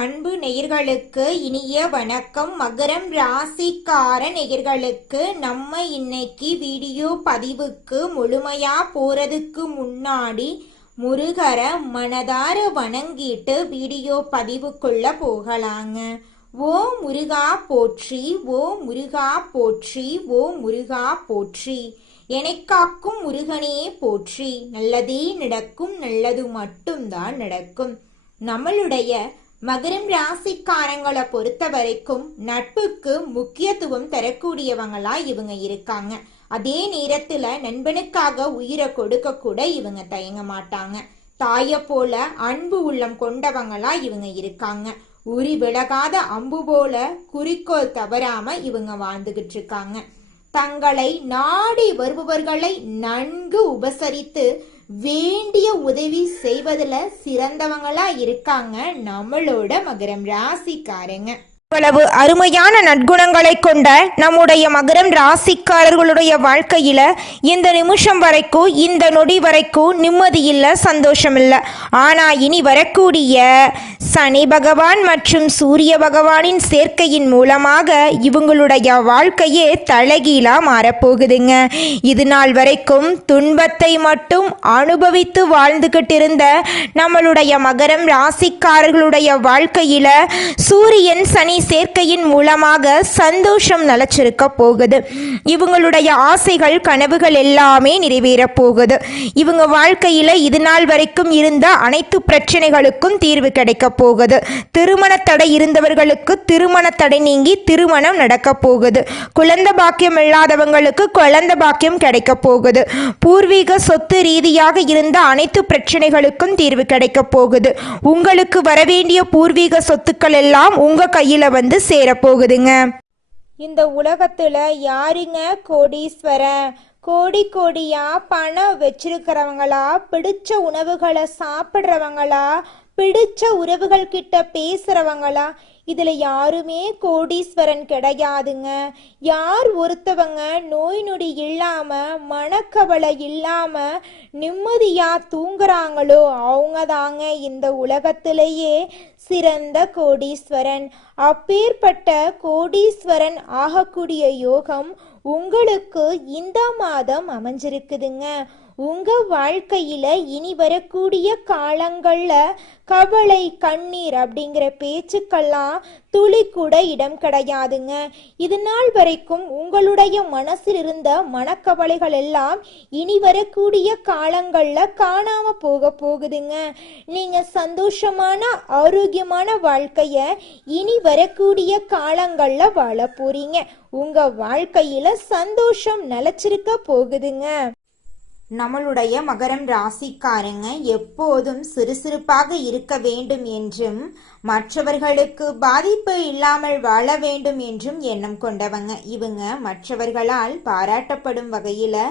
அன்பு நேயர்களுக்கு இனிய வணக்கம். மகரம் ராசிக்கார நேயர்களுக்கு நம்ம இன்னைக்கு வீடியோ பதிவுக்கு முழுமையா போறதுக்கு முன்னாடி முருகர மனதார வணங்கிட்டு வீடியோ பதிவுக்குள்ள போகலாங்க. ஓ முருகா போற்றி, ஓ முருகா போற்றி, ஓ முருகா போற்றி. எனக்காக்கும் முருகனே போற்றி. நல்லதே நடக்கும், நல்லது மட்டும்தான் நடக்கும். நம்மளுடைய மகரம் ராசிக்காரங்களை பொறுத்த வரைக்கும் நட்புக்கு முக்கியத்துவம் தரக்கூடியவங்களா இவங்க இருக்காங்க. அதே நேரத்துல நண்பனுக்காக உயிரை கொடுக்க கூட இவங்க தயங்க மாட்டாங்க. தாய போல அன்பு உள்ளம் கொண்டவங்களா இவங்க இருக்காங்க. உரி விலகாத அம்பு போல குறிக்கோள் தவறாம இவங்க வாழ்ந்துகிட்டு இருக்காங்க. தங்களை நாடி வருபவர்களை நன்கு உபசரித்து வேண்டிய உதவி செய்வதுல சிறந்தவங்களா இருக்காங்க நம்மளோட மகரம் ராசிக்காரங்க. இவ்வளவு அருமையான நற்குணங்களை கொண்ட நம்முடைய மகரம் ராசிக்காரர்களுடைய வாழ்க்கையில இந்த நிமிஷம் வரைக்கும், இந்த நொடி வரைக்கும் நிம்மதி இல்லை, சந்தோஷம் இல்லை. ஆனா இனி வரக்கூடிய சனி பகவான் மற்றும் சூரிய பகவானின் சேர்க்கையின் மூலமாக இவங்களுடைய வாழ்க்கையே தலைகீழா மாறப்போகுதுங்க. இது நாள் வரைக்கும் துன்பத்தை மட்டும் அனுபவித்து வாழ்ந்துகிட்டு இருந்த நம்மளுடைய மகரம் ராசிக்காரர்களுடைய வாழ்க்கையில சூரியன் சனி சேர்க்கையின் மூலமாக சந்தோஷம் நிலச்சிருக்க போகுது. இவங்களுடைய ஆசைகள் கனவுகள் எல்லாமே நிறைவேற போகுது. இவங்க வாழ்க்கையில இது நாள் வரைக்கும் இருந்த அனைத்து பிரச்சனைகளுக்கும் தீர்வு கிடைக்க போகுது. திருமண தடை இருந்தவர்களுக்கு திருமண தடை நீங்கி திருமணம் நடக்க போகுது. குழந்தை பாக்கியம் இல்லாதவங்களுக்கு குழந்தை பாக்கியம் கிடைக்க போகுது. பூர்வீக சொத்து ரீதியாக இருந்த அனைத்து பிரச்சனைகளுக்கும் தீர்வு கிடைக்க போகுது. உங்களுக்கு வரவேண்டிய பூர்வீக சொத்துக்கள் எல்லாம் உங்க கையில வந்து சேரப்போகுதுங்க. இந்த உலகத்துல யாருங்க கோடீஸ்வரன்? கோடி கோடியா பணம் வச்சிருக்கிறவங்களா, பிடிச்ச உணவுகளை சாப்பிட்றவங்களா, பிடிச்ச உறவுகள் கிட்ட பேசுறவங்களா? இதுல யாருமே கோடீஸ்வரன் கிடையாதுங்க. யார் ஒருத்தவங்க நோய் நொடி இல்லாம மனக்கவலை இல்லாம நிம்மதியா தூங்குறாங்களோ அவங்க தாங்க இந்த உலகத்திலேயே சிறந்த கோடீஸ்வரன். அப்பேற்பட்ட கோடீஸ்வரன் ஆகக்கூடிய யோகம் உங்களுக்கு இந்த மாதம் அமைஞ்சிருக்குதுங்க. உங்க வாழ்க்கையில இனி வரக்கூடிய காலங்கள்ல கவலை கண்ணீர் அப்படிங்கிற பேச்சுக்கெல்லாம் துளி கூட இடம் கிடையாதுங்க. இது நாள் வரைக்கும் உங்களுடைய மனசில் இருந்த மனக்கவலைகள் எல்லாம் இனி வரக்கூடிய காலங்கள்ல காணாம போகுதுங்க. நீங்க சந்தோஷமான ஆரோக்கியமான வாழ்க்கைய இனி வரக்கூடிய காலங்கள்ல வாழ போறீங்க. உங்க வாழ்க்கையில சந்தோஷம் நிலைச்சிருக்க போகுதுங்க. நம்மளுடைய மகரம் ராசிக்காரங்க எப்போதும் சுறுசுறுப்பாக இருக்க வேண்டும் என்றும் மற்றவர்களுக்கு பாதிப்பு இல்லாமல் வாழ வேண்டும் என்றும் எண்ணம் கொண்டவங்க. இவங்க மற்றவர்களால் பாராட்டப்படும் வகையில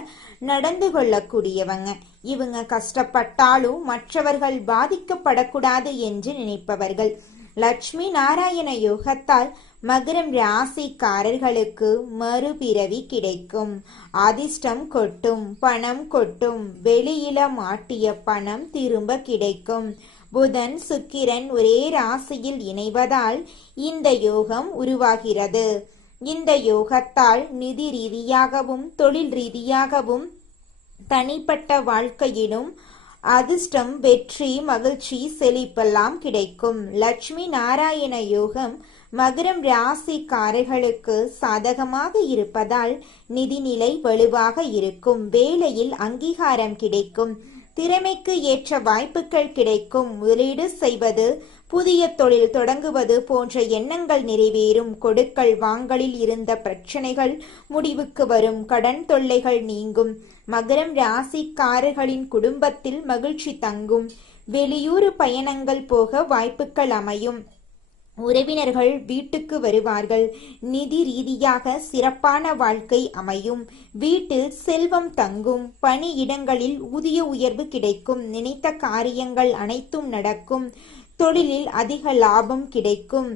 நடந்து கொள்ளக்கூடியவங்க. இவங்க கஷ்டப்பட்டாலும் மற்றவர்கள் பாதிக்கப்படக்கூடாது என்று நினைப்பவர்கள். லட்சுமி நாராயண யோகத்தால் மகரம் ராசிக்காரர்களுக்கு மறுபிறவி கிடைக்கும். அதிர்ஷ்டம் கொட்டும், பணம் கொட்டும். வெளியில மாட்டிய பணம் திரும்ப கிடைக்கும். புதன் சுக்கிரன் ஒரே ராசியில் இணைவதால் இந்த யோகம் உருவாகிறது. இந்த யோகத்தால் நிதி ரீதியாகவும் தொழில் ரீதியாகவும் தனிப்பட்ட வாழ்க்கையிலும் அதிர்ஷ்டம், வெற்றி, மகிழ்ச்சி, செழிப்பெல்லாம் கிடைக்கும். லட்சுமி நாராயண யோகம் மகரம் ராசிக்காரர்களுக்கு சாதகமாக இருப்பதால் நிதிநிலை வலுவாக இருக்கும். வேலையில் அங்கீகாரம் கிடைக்கும். திறமைக்கு ஏற்ற வாய்ப்புகள் கிடைக்கும். முதலீடு செய்வது, புதிய தொழில் தொடங்குவது போன்ற எண்ணங்கள் நிறைவேறும். கொடுக்கல் வாங்கலில் இருந்த பிரச்சனைகள் முடிவுக்கு வரும். கடன் தொல்லைகள் நீங்கும். மகரம் ராசிக்காரர்களின் குடும்பத்தில் மகிழ்ச்சி தங்கும். வெளியூர் பயணங்கள் போக வாய்ப்புகள் அமையும். உறவினர்கள் வீட்டுக்கு வருவார்கள். நிதி ரீதியாக சிறப்பான வாழ்க்கை அமையும். வீட்டில் செல்வம் தங்கும். பணியிடங்களில் ஊதிய உயர்வு கிடைக்கும். நினைத்த காரியங்கள் அனைத்தும் நடக்கும். தொழிலில் அதிக லாபம் கிடைக்கும்.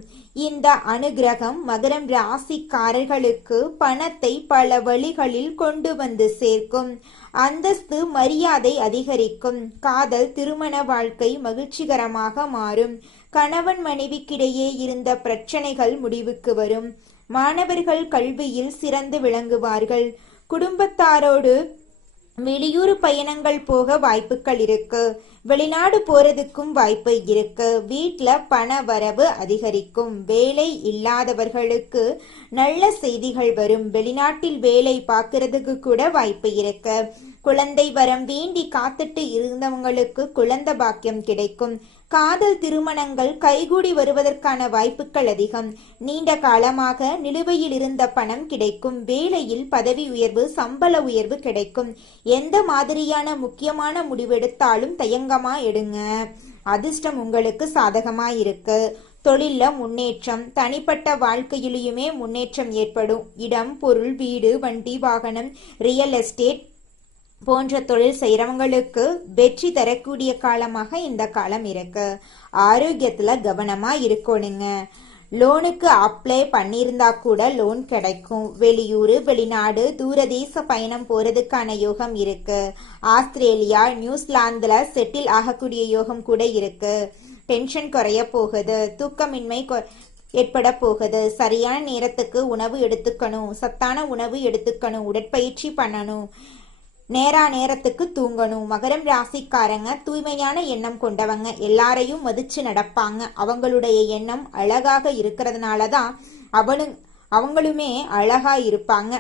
இந்த அனுகிரகம் மகரம் ராசிக்காரர்களுக்கு பணத்தை பல வழிகளில் கொண்டு வந்து சேர்க்கும். அந்தஸ்து மரியாதை அதிகரிக்கும். காதல் திருமண வாழ்க்கை மகிழ்ச்சிகரமாக மாறும். கணவன் மனைவிக்கிடையே இருந்த பிரச்சனைகள் முடிவுக்கு வரும். மாணவர்கள் கல்வியில் சிறந்து விளங்குவார்கள். குடும்பத்தாரோடு வெளியூர் பயணங்கள் போக வாய்ப்புகள் இருக்கு. வெளிநாடு போறதுக்கும் வாய்ப்பு இருக்கு. வீட்ல பண வரவு அதிகரிக்கும். வேலை இல்லாதவர்களுக்கு நல்ல செய்திகள் வரும். வெளிநாட்டில் வேலை பார்க்கறதுக்கு கூட வாய்ப்பு இருக்கு. குழந்தை வரம் வேண்டி காத்துட்டு இருந்தவங்களுக்கு குழந்தை பாக்கியம் கிடைக்கும். காதல் திருமணங்கள் கைகூடி வருவதற்கான வாய்ப்புகள் அதிகம். நீண்ட காலமாக நிலுவையில் இருந்த பணம் கிடைக்கும். வேலையில் பதவி உயர்வு, சம்பள உயர்வு கிடைக்கும். எந்த மாதிரியான முக்கியமான முடிவெடுத்தாலும் தயங்கமா எடுங்க. அதிர்ஷ்டம் உங்களுக்கு சாதகமா இருக்கு. தொழில்ல முன்னேற்றம். தனிப்பட்ட வாழ்க்கையிலுமே முன்னேற்றம் ஏற்படும். இடம், பொருள், வீடு, வண்டி, வாகனம், ரியல் எஸ்டேட் போன்ற தொழில் செய்யறவங்களுக்கு வெற்றி தரக்கூடிய காலமாக இந்த காலம் இருக்கு. ஆரோக்கியத்துல கவனமா இருக்கணுங்க. லோனுக்கு அப்ளை பண்ணியிருந்தா கூட லோன் கிடைக்கும். வெளியூர், வெளிநாடு, தூரதேச பயணம் போறதுக்கான யோகம் இருக்கு. ஆஸ்திரேலியா, நியூசிலாந்துல செட்டில் ஆகக்கூடிய யோகம் கூட இருக்கு. டென்ஷன் குறைய போகுது. தூக்கமின்மை ஏற்பட போகுது. சரியான நேரத்துக்கு உணவு எடுத்துக்கணும். சத்தான உணவு எடுத்துக்கணும். உடற்பயிற்சி பண்ணணும். நேரத்துக்கு தூங்கணும். மகரம் ராசிக்காரங்க தூய்மையான எண்ணம் கொண்டவங்க. எல்லாரையும் மதிச்சு நடப்பாங்க. அவங்களுடைய எண்ணம் அழகாக இருக்கிறதுனாலதான் அவங்களுமே அழகா இருப்பாங்க.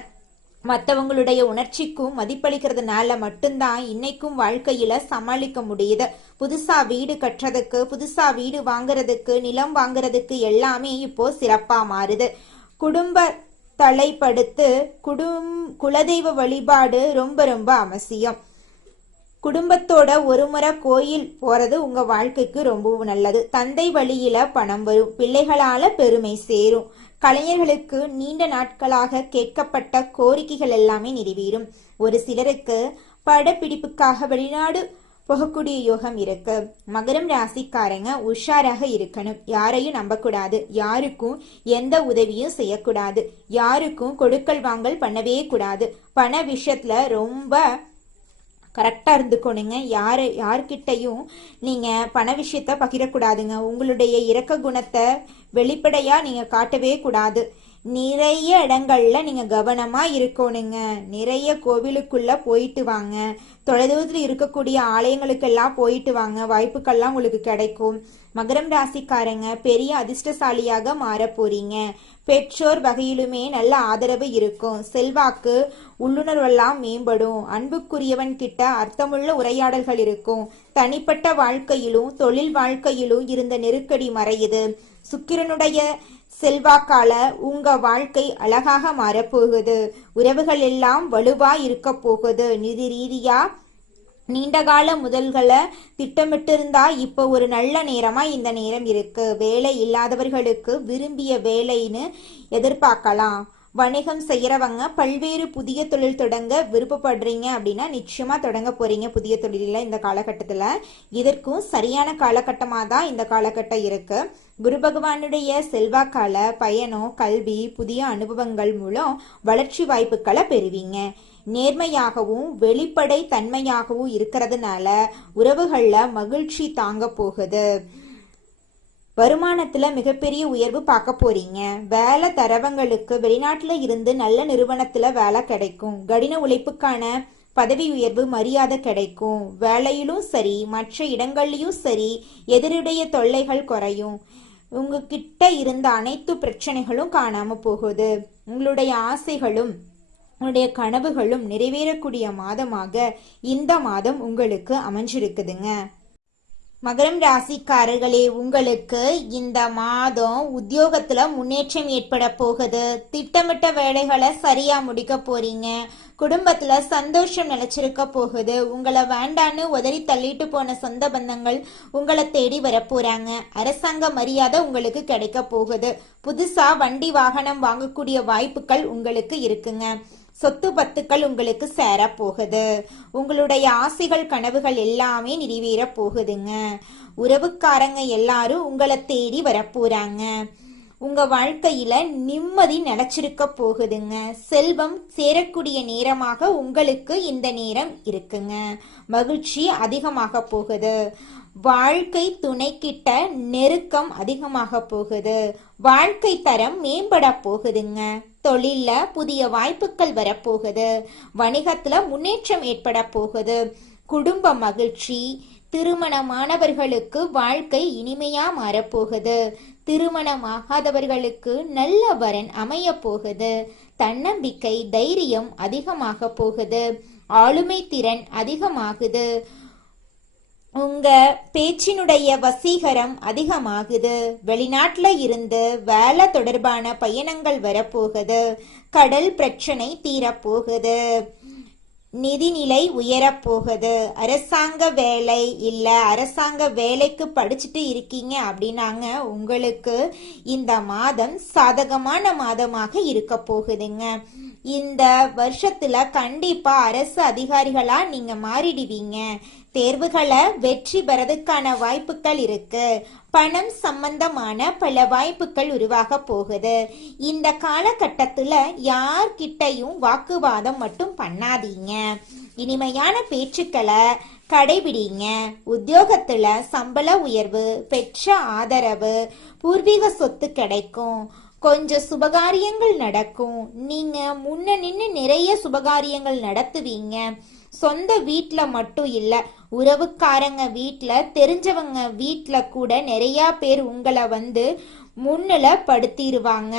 மற்றவங்களுடைய உணர்ச்சிக்கும் மதிப்பளிக்கிறதுனால மட்டும்தான் இன்னைக்கும் வாழ்க்கையில சமாளிக்க முடியுது. புதுசா வீடு கட்டுறதுக்கு, புதுசா வீடு வாங்குறதுக்கு, நிலம் வாங்குறதுக்கு எல்லாமே இப்போ சிறப்பா மாறுது. குடும்ப தலைப்படுத்து குலதெய்வ வழிபாடு ரொம்ப ரொம்ப அவசியம். குடும்பத்தோட ஒரு முறை கோயில் போறது உங்க வாழ்க்கைக்கு ரொம்பவும் நல்லது. தந்தை வழியில பணம் வரும். பிள்ளைகளால பெருமை சேரும். கலைஞர்களுக்கு நீண்ட நாட்களாக கேட்கப்பட்ட கோரிக்கைகள் எல்லாமே நிறைவேறும். ஒரு சிலருக்கு படப்பிடிப்புக்காக வெளிநாடு போகக்கூடிய யோகம் இருக்கு. மகரம் ராசிக்காரங்க உஷாராக இருக்கணும். யாரையும் நம்பக்கூடாது. யாருக்கும் எந்த உதவியும் செய்யக்கூடாது. யாருக்கும் கொடுக்கல் வாங்கல் பண்ணவே கூடாது. பண விஷயத்துல ரொம்ப கரெக்டா இருந்துக்கணுங்க. யார்கிட்டையும் நீங்க பண விஷயத்த பகிரக்கூடாதுங்க. உங்களுடைய இரக்க குணத்தை வெளிப்படையா நீங்க காட்டவே கூடாது. நிறைய இடங்கள்ல நீங்க கவனமா இருக்கணுங்க. நிறைய கோவிலுக்குள்ள போயிட்டு வாங்க. தொலைதூரத்தில் இருக்கக்கூடிய ஆலயங்களுக்கெல்லாம் போயிட்டு வாங்க. வாய்ப்புகள்லாம் உங்களுக்கு கிடைக்கும். மகரம் ராசிக்காரங்க பெரிய அதிர்ஷ்டசாலியாக மாற போறீங்க. பெற்றோர் வகையிலுமே நல்ல ஆதரவு இருக்கும். செல்வாக்கு, உள்ளுணர்வெல்லாம் மேம்படும். அன்புக்குரியவன் கிட்ட அர்த்தமுள்ள உரையாடல்கள் இருக்கும். தனிப்பட்ட வாழ்க்கையிலும் தொழில் வாழ்க்கையிலும் இருந்த நெருக்கடி மறையுது. சுக்கிரனுடைய செல்வாக்கால உங்க வாழ்க்கை அழகாக மாறப்போகுது. உறவுகள் எல்லாம் வலுவா இருக்க போகுது. நிதி ரீதியா நீண்டகால முதல்களை திட்டமிட்டிருந்தா இப்போ ஒரு நல்ல நேரமா இந்த நேரம் இருக்கு. வேலை இல்லாதவர்களுக்கு விரும்பிய வேலைன்னு எதிர்பார்க்கலாம். வணிகம் செய்யறவங்க பல்வேறு புதிய தொழில் தொடங்க விருப்பப்படுறீங்க அப்படின்னா நிச்சயமா தொடங்க போறீங்க புதிய தொழில இந்த காலகட்டத்துல. இதற்கும் சரியான காலகட்டமா தான் இந்த காலகட்டம் இருக்கு. குரு பகவானுடைய செல்வாக்கால பயணம், கல்வி, புதிய அனுபவங்கள் மூலம் வளர்ச்சி வாய்ப்புகளை பெறுவீங்க. நேர்மையாகவும் வெளிப்படை தன்மையாகவும் இருக்கிறதுனால உறவுகள்ல மகிழ்ச்சி தாங்க போகுது. வருமானத்துல மிகப்பெரிய உயர்வு பார்க்க போறீங்க. வேலை தரவங்களுக்கு வெளிநாட்டுல இருந்து நல்ல நிறுவனத்துல வேலை கிடைக்கும். கடின உழைப்புக்கான பதவி உயர்வு, மரியாதை கிடைக்கும். வேலையிலும் சரி மற்ற இடங்கள்லயும் சரி எதிரிடைய தொல்லைகள் குறையும். உங்ககிட்ட இருந்த அனைத்து பிரச்சனைகளும் காணாம போகுது. உங்களுடைய ஆசைகளும் உங்களுடைய கனவுகளும் நிறைவேறக்கூடிய மாதமாக இந்த மாதம் உங்களுக்கு அமைஞ்சிருக்குதுங்க. மகரம் ராசிக்காரர்களே, உங்களுக்கு இந்த மாதம் உத்தியோகத்துல முன்னேற்றம் ஏற்பட போகுது. திட்டமிட்ட வேலைகளை சரியா முடிக்க போறீங்க. குடும்பத்துல சந்தோஷம் நிலைச்சிருக்க போகுது. உங்களை வேண்டான்னு உதறி தள்ளிட்டு போன சொந்த பந்தங்கள் உங்களை தேடி வர போறாங்க. அரசாங்க மரியாதை உங்களுக்கு கிடைக்க போகுது. புதுசா வண்டி வாகனம் வாங்கக்கூடிய வாய்ப்புகள் உங்களுக்கு இருக்குங்க. சொத்து பத்துக்கள் உங்களுக்கு சேர போகுது. உங்களுடைய ஆசைகள், கனவுகள் எல்லாமே நிறைவேற போகுதுங்க. உறவுக்காரங்க எல்லாரும் உங்களை தேடி வரப்போறாங்க. உங்க வாழ்க்கையில நிம்மதி நிலைச்சிருக்க போகுதுங்க. செல்வம் சேரக்கூடிய நேரமாக உங்களுக்கு இந்த நேரம் இருக்குங்க. மகிழ்ச்சி அதிகமாக போகுது. வாழ்க்கை துணைக்கிட்ட நெருக்கம் அதிகமாக போகுது. வாழ்க்கை தரம் மேம்பட போகுதுங்க. தொழில்ல புதிய வாய்ப்புகள் வரப்போகுது. வணிகத்துல முன்னேற்றம் ஏற்பட போகுது. குடும்ப மகிழ்ச்சி. திருமணமானவர்களுக்கு வாழ்க்கை இனிமையா மாறப்போகுது. திருமணமாகாதவர்களுக்கு நல்ல வரன் அமைய போகுது. தன்னம்பிக்கை தைரியம் அதிகமாக போகுது. ஆளுமை திறன் அதிகமாகுது. உங்க பேச்சினுடைய வசீகரம் அதிகமாகுது. வெளிநாட்டுல இருந்து வேலை தொடர்பான பயணங்கள் வரப்போகுது. கடல் பிரச்சனை தீரப்போகுது. நிதிநிலை உயரப்போகுது. அரசாங்க வேலை இல்ல அரசாங்க வேலைக்கு படிச்சுட்டு இருக்கீங்க அப்படின்னாங்க உங்களுக்கு இந்த மாதம் சாதகமான மாதமாக இருக்க போகுதுங்க. இந்த வருஷத்துல கண்டிப்பா அரசு அதிகாரிகளா நீங்க மாறிடுவீங்க. தேர்வுகளை வெற்றி பெறதுக்கான வாய்ப்புகள் இருக்கு. பணம் சம்பந்தமான பல வாய்ப்புகள் உருவாக போகுது. இந்த காலகட்டத்துல யார்கிட்டையும் வாக்குவாதம் மட்டும் பண்ணாதீங்க. இனிமையான பேச்சுக்களை கடைபிடிங்க. உத்தியோகத்துல சம்பள உயர்வு, பெற்ற ஆதரவு, பூர்வீக சொத்து கிடைக்கும். கொஞ்சம் சுபகாரியங்கள் நடக்கும். நீங்க முன்ன நின்று நிறைய சுபகாரியங்கள் நடத்துவீங்க. சொந்த வீட்டுல மட்டும் இல்ல, உறவுக்காரங்க வீட்டுல, தெரிஞ்சவங்க வீட்டுல கூட நிறைய பேர் உங்களை முன்னில படுத்திடுவாங்க.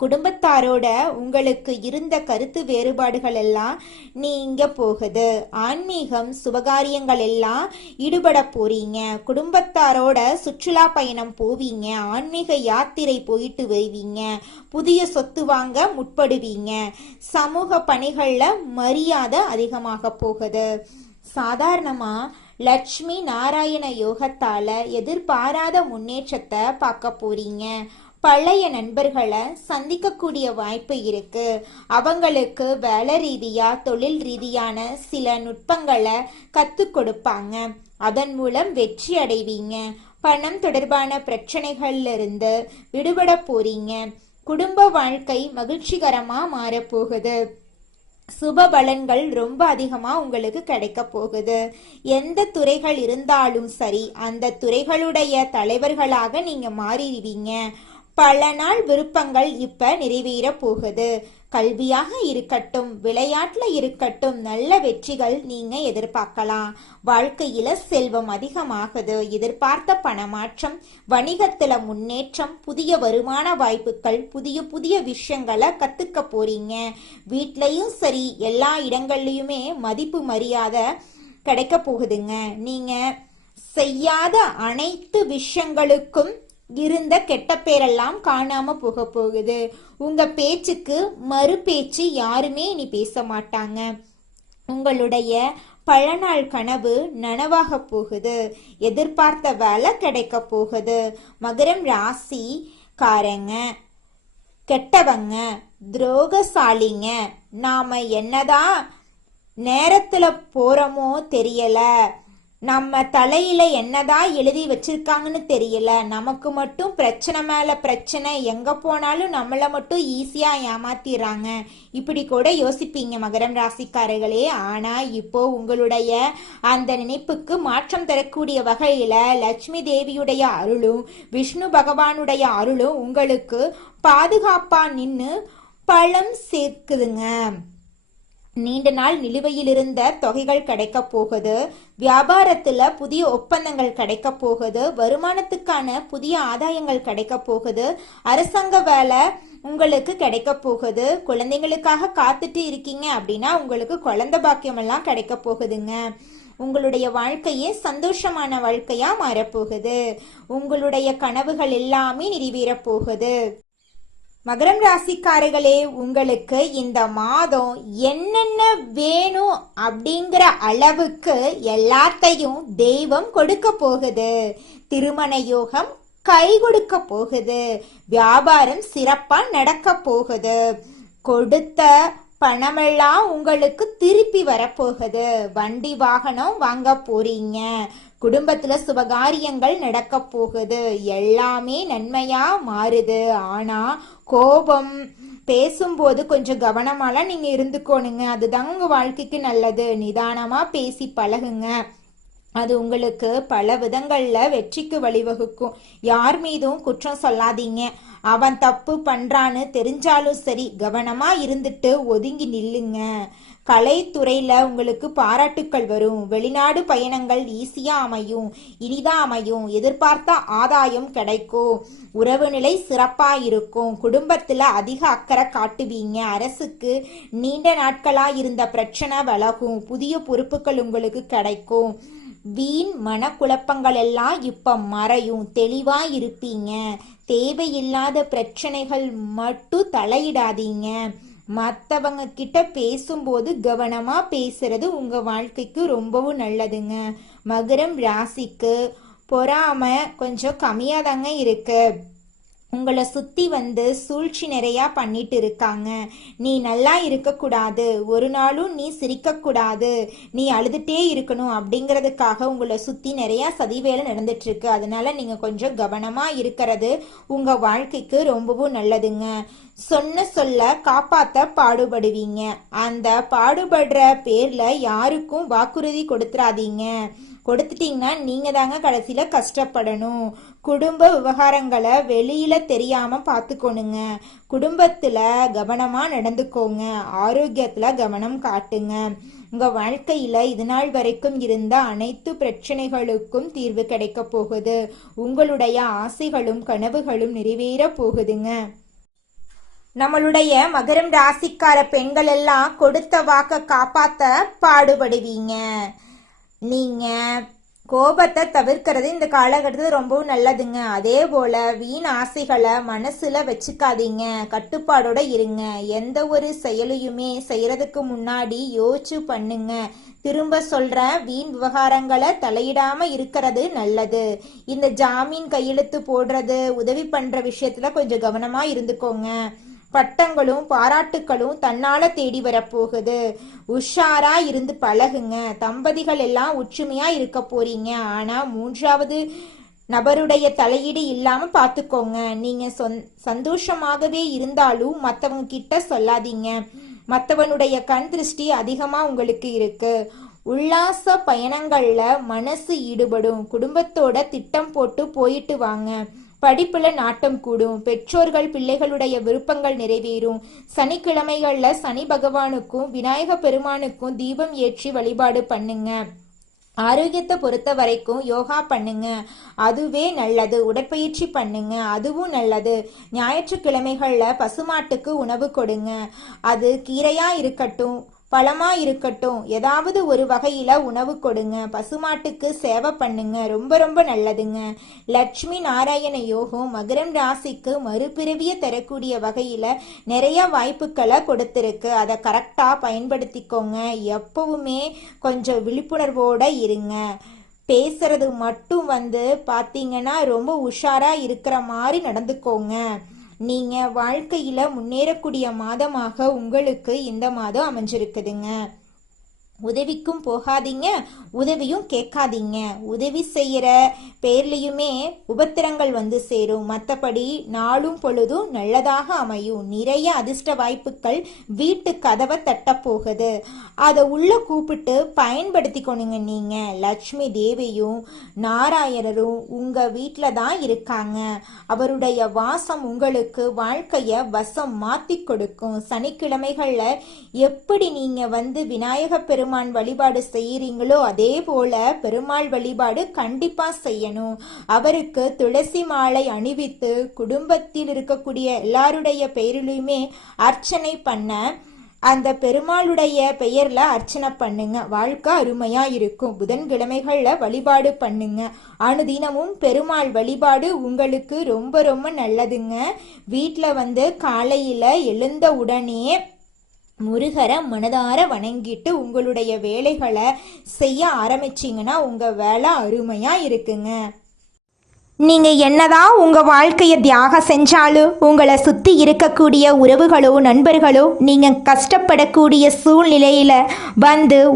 குடும்பத்தாரோட உங்களுக்கு இருந்த கருத்து வேறுபாடுகள் எல்லாம் நீங்க போகுது. ஆன்மீகம் சுபகாரியங்கள் எல்லாம் ஈடுபட போறீங்க. குடும்பத்தாரோட சுற்றுலா பயணம் போவீங்க. ஆன்மீக யாத்திரை போயிட்டு வருவீங்க. புதிய சொத்து வாங்க முற்படுவீங்க. சமூக பணிகள்ல மரியாதை அதிகமாக போகுது. சாதாரணமா லட்சுமி நாராயண யோகத்தால எதிர்பாராத முன்னேற்றத்தை பார்க்க போறீங்க. பழைய நண்பர்களை சந்திக்கக்கூடிய வாய்ப்பு இருக்கு. அவங்களுக்கு வேலை ரீதியா தொழில் ரீதியான சில நுட்பங்களை கத்துக் கொடுப்பாங்க. அதன் மூலம் வெற்றி அடைவீங்க. பணம் தொடர்பான பிரச்சனைகள்ல இருந்து விடுபட போறீங்க. குடும்ப வாழ்க்கை மகிழ்ச்சிகரமா மாறப்போகுது. சுப பலன்கள் ரொம்ப அதிகமா உங்களுக்கு கிடைக்க போகுது. எந்த துறைகள் இருந்தாலும் சரி, அந்த துறைகளுடைய தலைவர்களாக நீங்க மாறிடுவீங்க. பல நாள் விருப்பங்கள் இப்ப நிறைவேற போகுது. கல்வியாக இருக்கட்டும், விளையாட்டுல இருக்கட்டும், நல்ல வெற்றிகள் நீங்க எதிர்பார்க்கலாம். வாழ்க்கையில செல்வம் அதிகமாகுது. எதிர்பார்த்த பணமாற்றம், வணிகத்துல முன்னேற்றம், புதிய வருமான வாய்ப்புகள், புதிய புதிய விஷயங்களை கத்துக்க போறீங்க. வீட்லயும் சரி, எல்லா இடங்கள்லயுமே மதிப்பு மரியாதை கிடைக்க போகுதுங்க. நீங்க செய்யாத அனைத்து விஷயங்களுக்கும் இருந்த கெட்ட பேரெல்லாம் காணாம போக போகுது. உங்க பேச்சுக்கு மறு பேச்சு யாருமே இனி பேச மாட்டாங்க. உங்களுடைய பல நாள் கனவு நனவாக போகுது. எதிர்பார்த்த வேலை கிடைக்க போகுது. மகரம் ராசிக்காரங்க கெட்டவங்க, துரோகசாலிங்க, நாம என்னதான் நேரத்துல போறோமோ தெரியல, நம்ம தலையில என்னதான் எழுதி வச்சிருக்காங்கன்னு தெரியல, நமக்கு மட்டும் பிரச்சனை மேல பிரச்சனை, எங்க போனாலும் நம்மள மட்டும் ஈஸியா ஏமாத்திடுறாங்க, இப்படி கூட யோசிப்பீங்க மகரம் ராசிக்காரர்களே. ஆனா இப்போ உங்களுடைய அந்த நினைப்புக்கு மாற்றம் தரக்கூடிய வகையில லட்சுமி தேவியுடைய அருளும் விஷ்ணு பகவானுடைய அருளும் உங்களுக்கு பாதுகாப்பா நின்னு பழம் சேர்க்குதுங்க. நீண்ட நாள் நிலுவையில் இருந்த தொகைகள் கிடைக்க போகுது. வியாபாரத்துல புதிய ஒப்பந்தங்கள் கிடைக்க போகுது. வருமானத்துக்கான புதிய ஆதாயங்கள் கிடைக்க போகுது. அரசாங்க வேலை உங்களுக்கு கிடைக்க போகுது. குழந்தைங்களுக்காக காத்துட்டு இருக்கீங்க அப்படின்னா உங்களுக்கு குழந்தை பாக்கியம் எல்லாம் கிடைக்க போகுதுங்க. உங்களுடைய வாழ்க்கையே சந்தோஷமான வாழ்க்கையா மாறப்போகுது. உங்களுடைய கனவுகள் எல்லாமே நிறைவேற போகுது. மகரம் ராசிக்காரர்களே, உங்களுக்கு இந்த மாதம் என்னென்ன வேணும் அப்படிங்கிற அளவுக்கு எல்லாத்தையும் தெய்வம் கொடுக்க போகுது. திருமண யோகம் கை கொடுக்க போகுது. வியாபாரம் சிறப்பா நடக்க போகுது. கொடுத்த பணமெல்லாம் உங்களுக்கு திருப்பி வரப்போகுது. வண்டி வாகனம் வாங்க போறீங்க. குடும்பத்துல சுபகாரியங்கள் நடக்க போகுது. எல்லாமே நன்மையா மாறுது. ஆனா கோபம் பேசும்போது கொஞ்சம் கவனமாலாம் நீங்க இருந்துக்கோணுங்க. அதுதாங்க உங்க வாழ்க்கைக்கு நல்லது. நிதானமா பேசி பழகுங்க. அது உங்களுக்கு பல விதங்கள்ல வெற்றிக்கு வழிவகுக்கும். யார் மீதும் குற்றம் சொல்லாதீங்க. அவன் தப்பு பண்றான்னு தெரிஞ்சாலும் சரி, கவனமா இருந்துட்டு ஒதுங்கி நில்லுங்க. கலைத்துறையில உங்களுக்கு பாராட்டுக்கள் வரும். வெளிநாடு பயணங்கள் ஈஸியா அமையும், இனிதா அமையும். எதிர்பார்த்த ஆதாயம் கிடைக்கும். உறவு நிலை சிறப்பா இருக்கும். குடும்பத்துல அதிக அக்கறை காட்டுவீங்க. அரசுக்கு நீண்ட நாட்களா இருந்த பிரச்சனை விலகும். புதிய பொறுப்புகள் உங்களுக்கு கிடைக்கும். வீண் மனக்குழப்பங்கள் எல்லாம் இப்ப மறையும். தெளிவா இருப்பீங்க. தேவையில்லாத பிரச்சனைகள் மட்டும் தலையிடாதீங்க. மற்றவங்க கிட்ட பேசும்போது கவனமா பேசுறது உங்க வாழ்க்கைக்கு ரொம்பவும் நல்லதுங்க. மகரம் ராசிக்கு பொறாமை கொஞ்சம் கம்மியா தாங்க இருக்கு. உங்களை சுத்தி சூழ்ச்சி நிறையா பண்ணிட்டு இருக்காங்க. நீ நல்லா இருக்கக்கூடாது, ஒரு நாளும் நீ சிரிக்கக்கூடாது, நீ அழுதுட்டே இருக்கணும் அப்படிங்கிறதுக்காக உங்களை சுத்தி நிறைய சதிவேலை நடந்துட்டு இருக்கு. அதனால நீங்க கொஞ்சம் கவனமா இருக்கிறது உங்க வாழ்க்கைக்கு ரொம்பவும் நல்லதுங்க. சொன்ன சொல்ல காப்பாத்த பாடுபடுவீங்க. அந்த பாடுபடுற பேர்ல யாருக்கும் வாக்குறுதி கொடுத்துறாதீங்க. கொடுத்துட்டீங்கன்னா நீங்க தாங்க கடைசியில கஷ்டப்படணும். குடும்ப விவகாரங்களை வெளியில தெரியாம பார்த்துக்கணுங்க. குடும்பத்துல கவனமா நடந்துக்கோங்க. ஆரோக்கியத்துல கவனம் காட்டுங்க. உங்க வாழ்க்கையில இது நாள் வரைக்கும் இருந்த அனைத்து பிரச்சனைகளுக்கும் தீர்வு கிடைக்க போகுது. உங்களுடைய ஆசைகளும் கனவுகளும் நிறைவேற போகுதுங்க. நம்மளுடைய மகரம் ராசிக்கார பெண்கள் எல்லாம் கொடுத்த வாக்க காப்பாத்த பாடுபடுவீங்க. நீங்க கோபத்தை தவிர்க்கிறது இந்த காலகட்டத்தில் ரொம்பவும் நல்லதுங்க. அதே போல வீண் ஆசைகளை மனசுல வச்சுக்காதீங்க. கட்டுப்பாடோட இருங்க. எந்த ஒரு செயலையுமே செய்யறதுக்கு முன்னாடி யோசிச்சு பண்ணுங்க. திரும்ப சொல்ற, வீண் விவகாரங்களை தலையிடாம இருக்கிறது நல்லது. இந்த ஜாமீன் கையெழுத்து போடுறது, உதவி பண்ற விஷயத்துல கொஞ்சம் கவனமா இருந்துக்கோங்க. பட்டங்களும் பாராட்டுக்களும் தன்னால தேடி வரப்போகுது. உஷாரா இருந்து பழகுங்க. தம்பதிகள் எல்லாம் ஒற்றுமையா இருக்க போறீங்க. ஆனா மூன்றாவது நபருடைய தலையீடு இல்லாம பாத்துக்கோங்க. நீங்க சந்தோஷமாகவே இருந்தாலும் மத்தவங்க கிட்ட சொல்லாதீங்க. மத்தவனுடைய கண் திருஷ்டி அதிகமா உங்களுக்கு இருக்கு. உல்லாச பயணங்கள்ல மனசு ஈடுபடும். குடும்பத்தோட திட்டம் போட்டு போயிட்டு வாங்க. படிப்புல நாட்டம் கூடும். பெற்றோர்கள் பிள்ளைகளுடைய விருப்பங்கள் நிறைவேறும். சனிக்கிழமைகள்ல சனி பகவானுக்கும் விநாயக பெருமானுக்கும் தீபம் ஏற்றி வழிபாடு பண்ணுங்க. ஆரோக்கியத்தை பொறுத்த வரைக்கும் யோகா பண்ணுங்க, அதுவே நல்லது. உடற்பயிற்சி பண்ணுங்க, அதுவும் நல்லது. ஞாயிற்றுக்கிழமைகள்ல பசுமாட்டுக்கு உணவு கொடுங்க. அது கீரையா இருக்கட்டும், பழமா இருக்கட்டும், ஏதாவது ஒரு வகையில உணவு கொடுங்க. பசுமாட்டுக்கு சேவை பண்ணுங்க, ரொம்ப ரொம்ப நல்லதுங்க. லட்சுமி நாராயண யோகம் மகரம் ராசிக்கு மறுபிறவிய தரக்கூடிய வகையில நிறைய வாய்ப்புகளை கொடுத்திருக்கு. அதை கரெக்டா பயன்படுத்திக்கோங்க. எப்பவுமே கொஞ்சம் விழிப்புணர்வோட இருங்க. பேசுறது மட்டும் பாத்தீங்கன்னா ரொம்ப உஷாரா இருக்கிற மாதிரி நடந்துக்கோங்க. நீங்க வாழ்க்கையில முன்னேறக்கூடிய மாதமாக உங்களுக்கு இந்த மாதம் அமைஞ்சிருக்குதுங்க. உதவிக்கும் போகாதீங்க, உதவியும் கேட்காதீங்க. உதவி செய்யற பேர்லயுமே உபத்திரங்கள் சேரும். மற்றபடி நாளும் பொழுதும் நல்லதாக அமையும். நிறைய அதிர்ஷ்ட வாய்ப்புகள் வீட்டு கதவை தட்ட போகுது. அதை உள்ள கூப்பிட்டு பயன்படுத்திக்கணுங்க. நீங்க லட்சுமி தேவியும் நாராயணரும் உங்க வீட்டில தான் இருக்காங்க. அவருடைய வாசம் உங்களுக்கு வாழ்க்கைய வசம் மாத்தி கொடுக்கும். சனிக்கிழமைகள்ல எப்படி நீங்க விநாயக பெருமாள் வழிபாடு செய்யறீங்களோ அதே போல பெருமாள் வழிபாடு கண்டிப்பா செய்யணும். அவருக்கு துளசி மாலை அணிவித்து குடும்பத்தில் இருக்கக்கூடிய எல்லாருடைய பெயரிலுமே அர்ச்சனை பண்ண, அந்த பெருமாளுடைய பெயர்ல அர்ச்சனை பண்ணுங்க. வாழ்க்கை அருமையா இருக்கும். புதன்கிழமைகள்ல வழிபாடு பண்ணுங்க. அனுதினமும் பெருமாள் வழிபாடு உங்களுக்கு ரொம்ப ரொம்ப நல்லதுங்க. வீட்டுல காலையில எழுந்த உடனே முருகரை மனதார வணங்கிட்டு உங்களுடைய வேலைகளை செய்ய ஆரம்பிச்சிங்கன்னா உங்க வேலை அருமையா இருக்குங்க. நீங்க என்னதான் உங்க வாழ்க்கையை தியாகம் செஞ்சாலும் உங்களை சுத்தி இருக்கக்கூடிய உறவுகளோ நண்பர்களோ நீங்க கஷ்டப்படக்கூடிய சூழ்நிலையில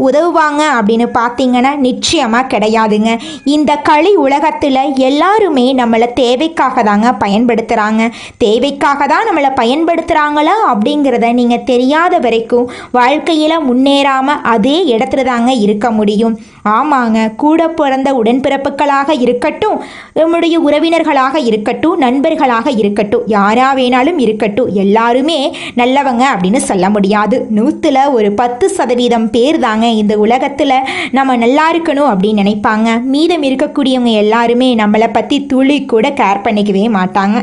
உதவுவாங்க அப்படின்னு பார்த்தீங்கன்னா நிச்சயமா கிடையாதுங்க. இந்த களி உலகத்துல எல்லாருமே நம்மளை தேவைக்காக தாங்க பயன்படுத்துறாங்க. தேவைக்காக தான் நம்மளை பயன்படுத்துறாங்களா அப்படிங்கிறத நீங்க தெரியாத வரைக்கும் வாழ்க்கையில முன்னேறாம அதே இடத்துல தாங்க இருக்க முடியும். ஆமாங்க, கூட பிறந்த உடன்பிறப்புகளாக இருக்கட்டும், நம்முடைய உறவினர்களாக இருக்கட்டும், நண்பர்களாக இருக்கட்டும், யாரா வேணாலும் இருக்கட்டும், எல்லாருமே நல்லவங்க அப்படின்னு சொல்ல முடியாது. 100ல் ஒரு 10% பேர் தாங்க இந்த உலகத்தில் நம்ம நல்லா இருக்கணும் அப்படின்னு நினைப்பாங்க. மீதம் இருக்கக்கூடியவங்க எல்லாருமே நம்மளை பற்றி துளி கூட கேர் பண்ணிக்கவே மாட்டாங்க.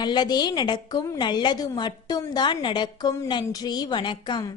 நல்லதே நடக்கும், நல்லது மட்டும்தான் நடக்கும். நன்றி, வணக்கம்.